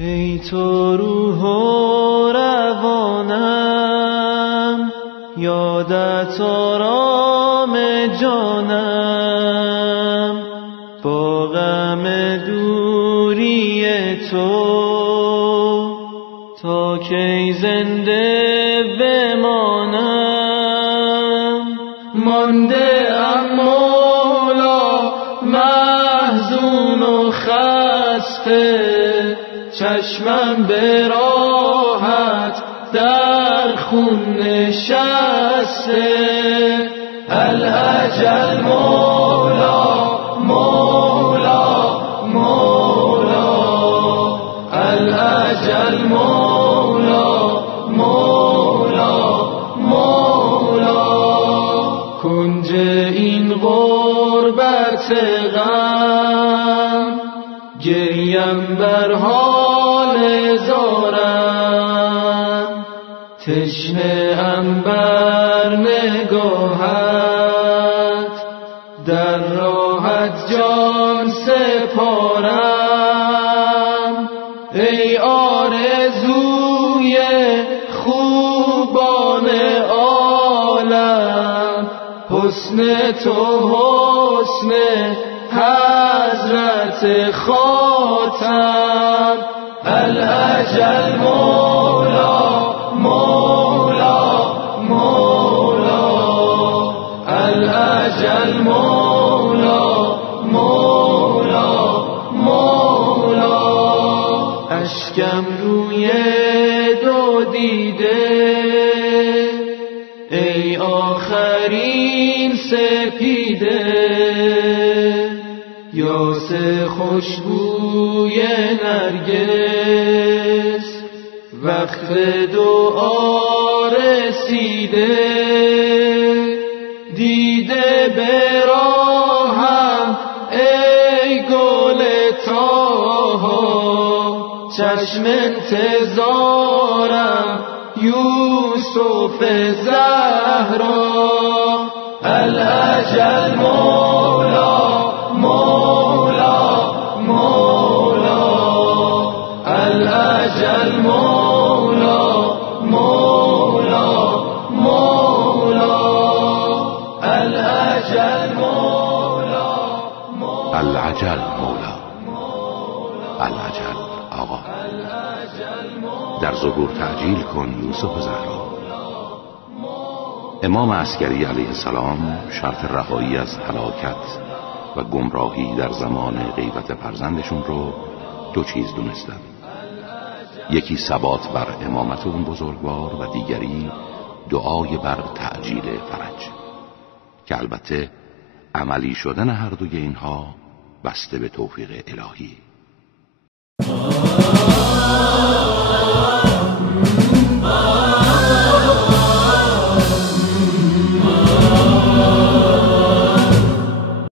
ای تو روح و روانم، یادت آرام جانم، با غم دوری تو تا کی زنده بمانم. مانده ام مولا محزون و خسته، چشمم به راحت در خون نشسته. الاجل مولا مولا مولا، الاجل مولا مولا مولا. کنج این غربت غم، گریم بر حال زارم، تشنه ام بر نگاهت، در راحت جان سپارم. ای آرزوی خوبان عالم، حسن تو حسن حضرت خاتم. الاجل مولا مولا مولا، الاجل مولا مولا مولا. اشکم روی دو دیده، ای آخرین سپیده، یاس خوشبوی نرگس، وقت دعا رسیده. دیده به راهم ای گل طاها، چشم انتظارم یوسف زهرا. الاجل مولا مولا مولا، الاجل مولا مولا مولا، الاجل مولا مولا. العجل مولا، العجل آقا. در ظهور تعجیل کن یوسف زهرا. امام عسکری علیه السلام شرط رهایی از هلاکت و گمراهی در زمان غیبت فرزندشون رو دو چیز دونستن. یکی ثبات بر امامت اون بزرگوار و دیگری دعای بر تعجیل فرج، که البته عملی شدن هر دوی اینها بسته به توفیق الهی.